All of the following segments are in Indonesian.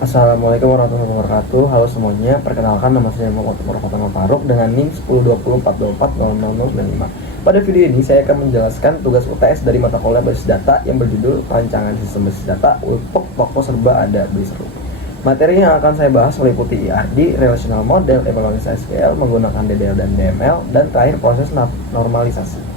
Assalamualaikum warahmatullahi wabarakatuh. Halo semuanya, perkenalkan nama saya Muhammad Fathul Faruk dengan NIM 102042404995. Pada video ini saya akan menjelaskan tugas UTS dari mata kuliah basis data yang berjudul Perancangan Sistem Basis Data untuk Toko Serba Ada Beli Seru. Materi yang akan saya bahas meliputi IRD, Relational Model, Evaluasi SQL menggunakan DDL dan DML, dan terakhir proses normalisasi.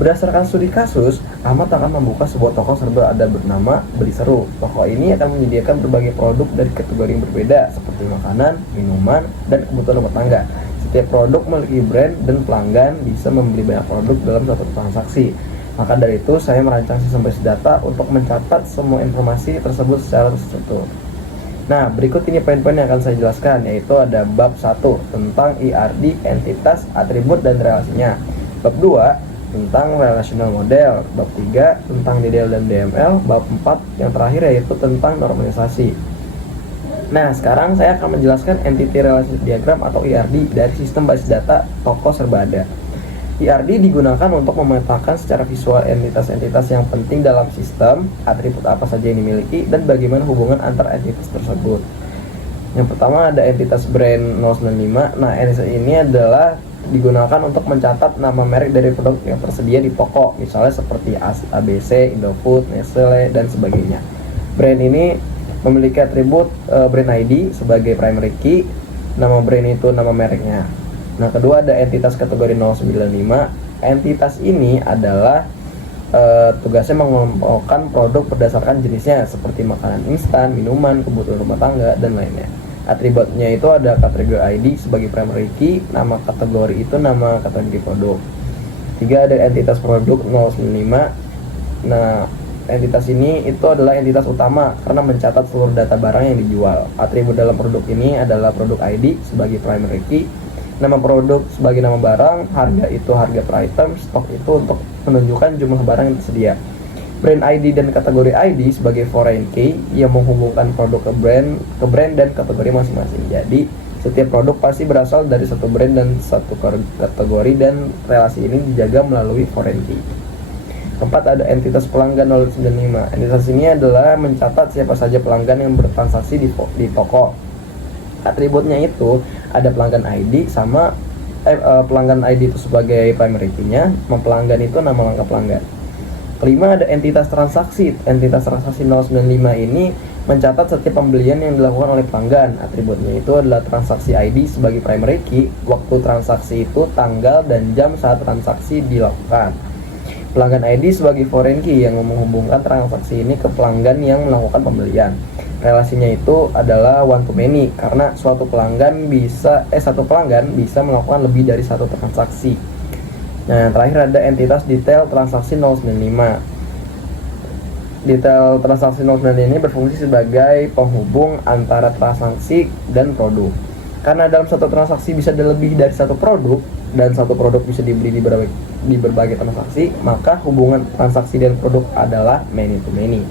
Berdasarkan studi kasus, Ahmad akan membuka sebuah toko serba ada bernama Beli Seru. Toko ini akan menyediakan berbagai produk dari kategori yang berbeda seperti makanan, minuman, dan kebutuhan rumah tangga. Setiap produk memiliki brand dan pelanggan bisa membeli banyak produk dalam satu transaksi. Maka dari itu, saya merancang sistem basis data untuk mencatat semua informasi tersebut secara terstruktur. Nah, berikut ini poin-poin yang akan saya jelaskan, yaitu ada bab 1 tentang IRD, entitas, atribut, dan relasinya. Bab 2 tentang relational model, bab 3 tentang DDL dan DML, bab 4 yang terakhir yaitu tentang normalisasi. Nah, sekarang saya akan menjelaskan entity relationship diagram atau IRD dari sistem basis data toko serba ada. IRD digunakan untuk memetakan secara visual entitas-entitas yang penting dalam sistem, atribut apa saja yang dimiliki, dan bagaimana hubungan antar entitas tersebut. Yang pertama ada entitas brand 095. Nah, entitas ini adalah digunakan untuk mencatat nama merek dari produk yang tersedia di toko, misalnya seperti ABC, Indofood, Nestle, dan sebagainya. Brand ini memiliki atribut brand ID sebagai primary key, nama brand itu nama mereknya. Nah, kedua ada entitas kategori 095. Entitas ini adalah tugasnya mengelompokkan produk berdasarkan jenisnya seperti makanan instan, minuman, kebutuhan rumah tangga, dan lainnya. Atributnya itu ada kategori ID sebagai primary key, nama kategori itu nama kategori produk. 3 ada entitas produk 095. Nah, entitas ini itu adalah entitas utama karena mencatat seluruh data barang yang dijual. Atribut dalam produk ini adalah produk ID sebagai primary key, nama produk sebagai nama barang, harga itu harga per item, stok itu untuk menunjukkan jumlah barang yang tersedia. Brand ID dan kategori ID sebagai foreign key yang menghubungkan produk ke brand dan kategori masing-masing. Jadi, setiap produk pasti berasal dari satu brand dan satu kategori, dan relasi ini dijaga melalui foreign key. Keempat ada entitas pelanggan 095. Entitas ini adalah mencatat siapa saja pelanggan yang bertransaksi di toko. Atributnya itu ada pelanggan ID sama pelanggan ID itu sebagai primary key-nya, pelanggan itu nama lengkap pelanggan. Kelima ada entitas transaksi. Entitas transaksi 095 ini mencatat setiap pembelian yang dilakukan oleh pelanggan. Atributnya itu adalah transaksi ID sebagai primary key, waktu transaksi itu tanggal dan jam saat transaksi dilakukan. Pelanggan ID sebagai foreign key yang menghubungkan transaksi ini ke pelanggan yang melakukan pembelian. Relasinya itu adalah one to many karena satu pelanggan bisa melakukan lebih dari satu transaksi. Nah, terakhir ada entitas detail transaksi 095. Detail transaksi 095 ini berfungsi sebagai penghubung antara transaksi dan produk. Karena dalam satu transaksi bisa ada lebih dari satu produk dan satu produk bisa dibeli di berbagai transaksi, maka hubungan transaksi dan produk adalah many to many.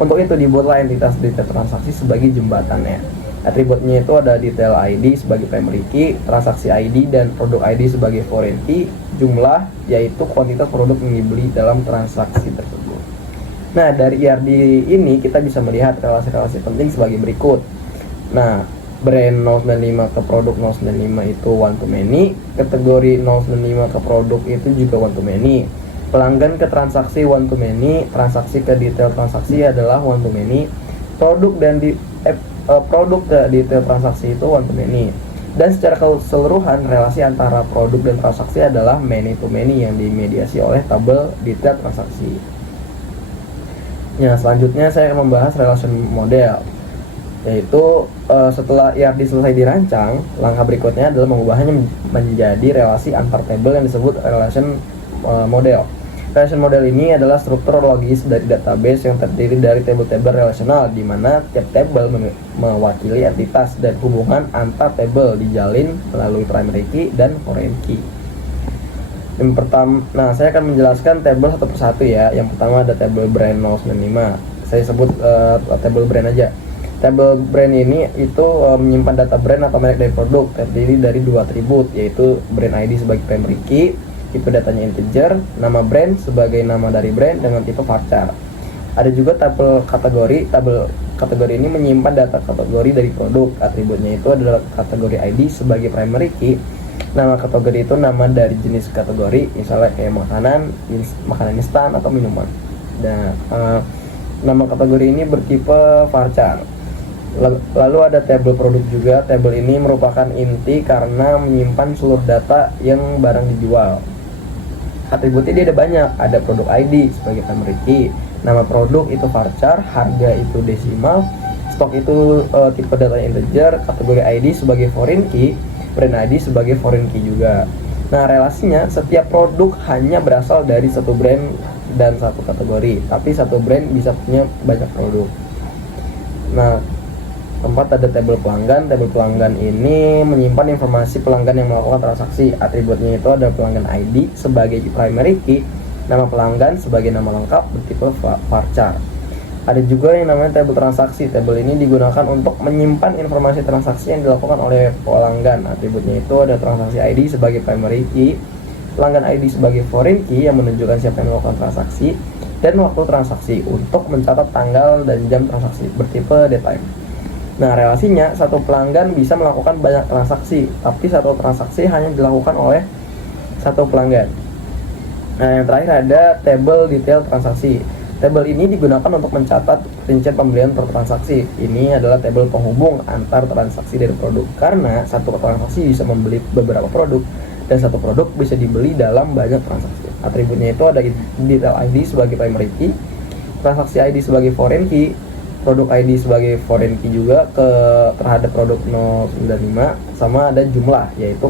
Untuk itu dibuatlah entitas detail transaksi sebagai jembatannya. Atributnya itu ada detail ID sebagai primary key, transaksi ID dan produk ID sebagai foreign key, jumlah yaitu kuantitas produk yang dibeli dalam transaksi tersebut. Nah, dari IRD ini kita bisa melihat relasi-relasi penting sebagai berikut. Nah, brand 095 ke produk 095 itu one to many, kategori 095 ke produk itu juga one to many. Pelanggan ke transaksi one to many, transaksi ke detail transaksi adalah one to many, produk ke detail transaksi itu one to many. Dan secara keseluruhan relasi antara produk dan transaksi adalah many to many yang dimediasi oleh tabel detail transaksi. Nah, selanjutnya saya akan membahas relation model, yaitu setelah IRD selesai dirancang, langkah berikutnya adalah mengubahnya menjadi relasi antar tabel yang disebut relation model. Relation model ini adalah struktur logis dari database yang terdiri dari tabel-tabel relasional, di mana tiap tabel mewakili entitas dan hubungan antar tabel dijalin melalui primary key dan foreign key. Yang pertama, saya akan menjelaskan tabel satu persatu ya. Yang pertama ada tabel brand 095. Saya sebut tabel brand aja. Tabel brand ini itu menyimpan data brand atau merek dari produk, terdiri dari dua atribut, yaitu brand ID sebagai primary key, tipe datanya integer, nama brand sebagai nama dari brand dengan tipe varchar. Ada juga tabel kategori. Tabel Kategori ini menyimpan data kategori dari produk. Atributnya itu adalah kategori ID sebagai primary key. Nama kategori itu nama dari jenis kategori, misalnya kayak makanan instan atau minuman. Dan nama kategori ini bertipe varchar. Lalu ada tabel produk juga. Tabel ini merupakan inti karena menyimpan seluruh data yang barang dijual. Atributnya dia ada banyak. Ada produk ID sebagai primary key, nama produk itu varchar, harga itu desimal, stok itu tipe data integer, kategori ID sebagai foreign key, brand ID sebagai foreign key juga. Nah, relasinya setiap produk hanya berasal dari satu brand dan satu kategori, tapi satu brand bisa punya banyak produk. Nah, keempat ada tabel pelanggan. Tabel pelanggan ini menyimpan informasi pelanggan yang melakukan transaksi. Atributnya itu ada pelanggan ID sebagai primary key, nama pelanggan sebagai nama lengkap bertipe varchar. Ada juga yang namanya tabel transaksi. Tabel ini digunakan untuk menyimpan informasi transaksi yang dilakukan oleh pelanggan. Atributnya itu ada transaksi ID sebagai primary key, pelanggan ID sebagai foreign key yang menunjukkan siapa yang melakukan transaksi, dan waktu transaksi untuk mencatat tanggal dan jam transaksi bertipe datetime. Nah, relasinya satu pelanggan bisa melakukan banyak transaksi, tapi satu transaksi hanya dilakukan oleh satu pelanggan. Nah, yang terakhir ada tabel detail transaksi. Tabel ini digunakan untuk mencatat rincian pembelian per transaksi. Ini adalah tabel penghubung antar transaksi dari produk, karena satu transaksi bisa membeli beberapa produk dan satu produk bisa dibeli dalam banyak transaksi. Atributnya itu ada detail ID sebagai primary key, transaksi ID sebagai foreign key, produk ID sebagai foreign key juga terhadap produk 095, sama ada jumlah, yaitu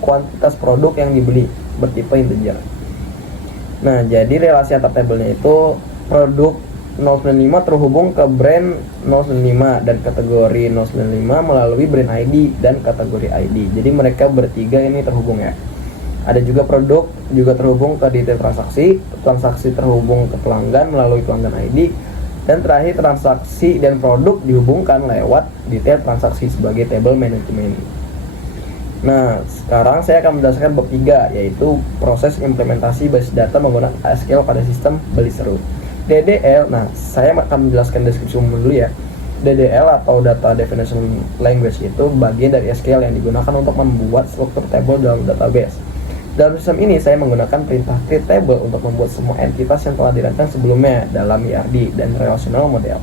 kuantitas produk yang dibeli bertipe integer. Nah, jadi relasi antar tabelnya itu produk 095 terhubung ke brand 095 dan kategori 095 melalui brand ID dan kategori ID. Jadi mereka bertiga ini terhubung ya. Ada juga produk juga terhubung ke detail transaksi, transaksi terhubung ke pelanggan melalui pelanggan ID, dan terakhir transaksi dan produk dihubungkan lewat detail transaksi sebagai table management. Nah, sekarang saya akan menjelaskan bab 3, yaitu proses implementasi basis data menggunakan SQL pada sistem beli seru. DDL, nah saya akan menjelaskan deskripsi umum dulu ya. DDL atau Data Definition Language itu bagian dari SQL yang digunakan untuk membuat struktur table dalam database. Dalam sistem ini saya menggunakan perintah create table untuk membuat semua entitas yang telah dirancang sebelumnya dalam ERD dan relational model.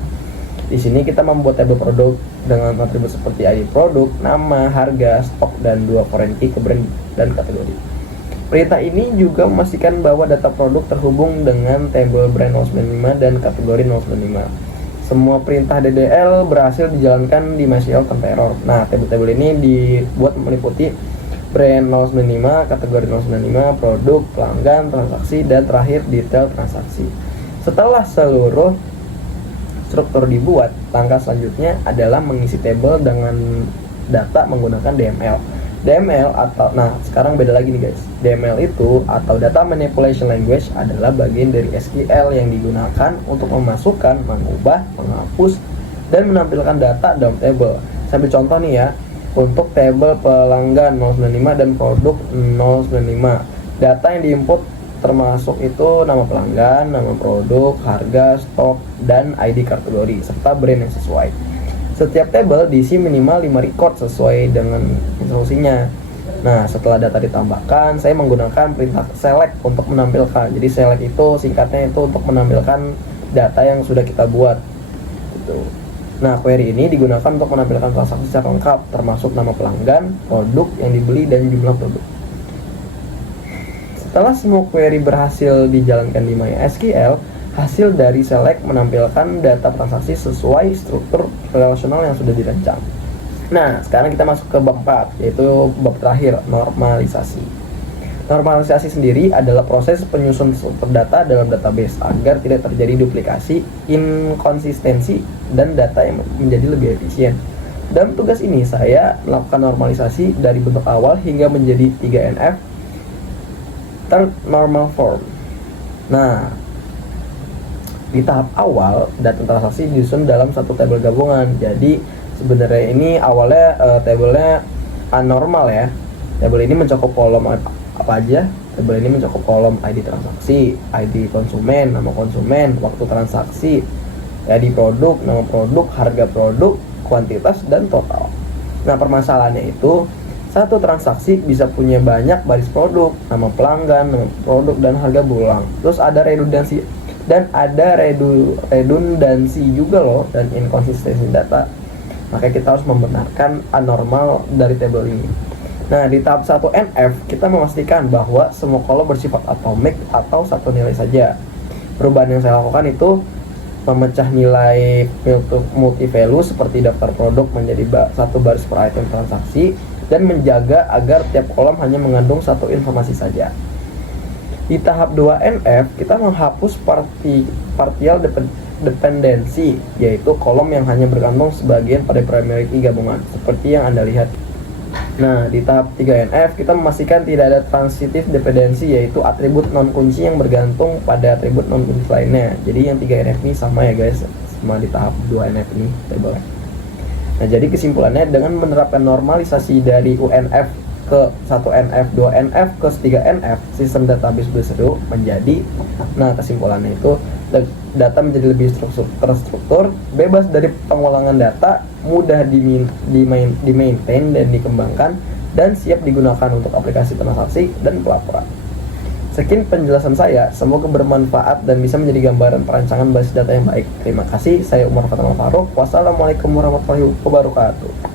Di sini kita membuat tabel produk dengan atribut seperti ID produk, nama, harga, stok, dan 2 foreign key ke brand dan kategori. Perintah ini juga memastikan bahwa data produk terhubung dengan tabel brand 095 dan kategori 095. Semua perintah DDL berhasil dijalankan di MySQL tanpa error. Nah, tabel-tabel ini dibuat meliputi brand 095, kategori 095, produk, pelanggan, transaksi, dan terakhir detail transaksi. Setelah seluruh struktur dibuat, langkah selanjutnya adalah mengisi tabel dengan data menggunakan DML. DML atau, nah sekarang beda lagi nih guys. DML itu atau Data Manipulation Language adalah bagian dari SQL yang digunakan untuk memasukkan, mengubah, menghapus, dan menampilkan data dalam tabel. Saya ambil contoh nih ya, untuk tabel pelanggan 095 dan produk 095. Data yang diinput termasuk itu nama pelanggan, nama produk, harga, stok, dan ID kategori, serta brand yang sesuai. Setiap tabel diisi minimal 5 record sesuai dengan instruksinya. Nah, setelah data ditambahkan, saya menggunakan perintah select untuk menampilkan. Jadi select itu singkatnya itu untuk menampilkan data yang sudah kita buat. Gitu. Nah, query ini digunakan untuk menampilkan transaksi secara lengkap, termasuk nama pelanggan, produk yang dibeli, dan jumlah produk. Setelah semua query berhasil dijalankan di MySQL, hasil dari select menampilkan data transaksi sesuai struktur relasional yang sudah dirancang. Nah, sekarang kita masuk ke bab 4, yaitu bab terakhir, normalisasi. Normalisasi sendiri adalah proses penyusun struktur data dalam database agar tidak terjadi duplikasi, inkonsistensi, dan data yang menjadi lebih efisien. Dalam tugas ini, saya melakukan normalisasi dari bentuk awal hingga menjadi 3NF, third normal form. Nah, di tahap awal data transaksi disusun dalam satu tabel gabungan. Jadi sebenarnya ini awalnya tabelnya anormal ya. Tabel ini mencakup kolom apa aja? Tabel ini mencakup kolom ID transaksi, ID konsumen, nama konsumen, waktu transaksi, ya di produk, nama produk, harga produk, kuantitas, dan total. Nah, permasalahannya itu satu transaksi bisa punya banyak baris produk, nama pelanggan, nama produk, dan harga berulang. Terus ada redundansi juga loh, dan inkonsistensi data. Maka kita harus membenarkan anormal dari tabel ini. Nah, di tahap 1 NF kita memastikan bahwa semua kolom bersifat atomik atau satu nilai saja. Perubahan yang saya lakukan itu memecah nilai multi value seperti daftar produk menjadi satu baris per item transaksi, dan menjaga agar tiap kolom hanya mengandung satu informasi saja. Di tahap 2 NF kita menghapus partial dependency, yaitu kolom yang hanya berkandung sebagian pada primary key gabungan seperti yang Anda lihat. Nah, di tahap 3 NF kita memastikan tidak ada transitive dependency, yaitu atribut non kunci yang bergantung pada atribut non kunci lainnya. Jadi yang 3 NF ini sama ya guys, sama di tahap 2 NF ini tabelnya. Nah, jadi kesimpulannya dengan menerapkan normalisasi dari UNF ke 1NF, 2NF, ke 3NF, sistem database berseru menjadi, nah kesimpulannya itu data menjadi lebih terstruktur, bebas dari pengulangan data, mudah di-maintain dan dikembangkan, dan siap digunakan untuk aplikasi transaksi dan pelaporan. Sekian penjelasan saya, semoga bermanfaat dan bisa menjadi gambaran perancangan basis data yang baik. Terima kasih, saya Umar Fatal Faruk. Wassalamualaikum warahmatullahi wabarakatuh.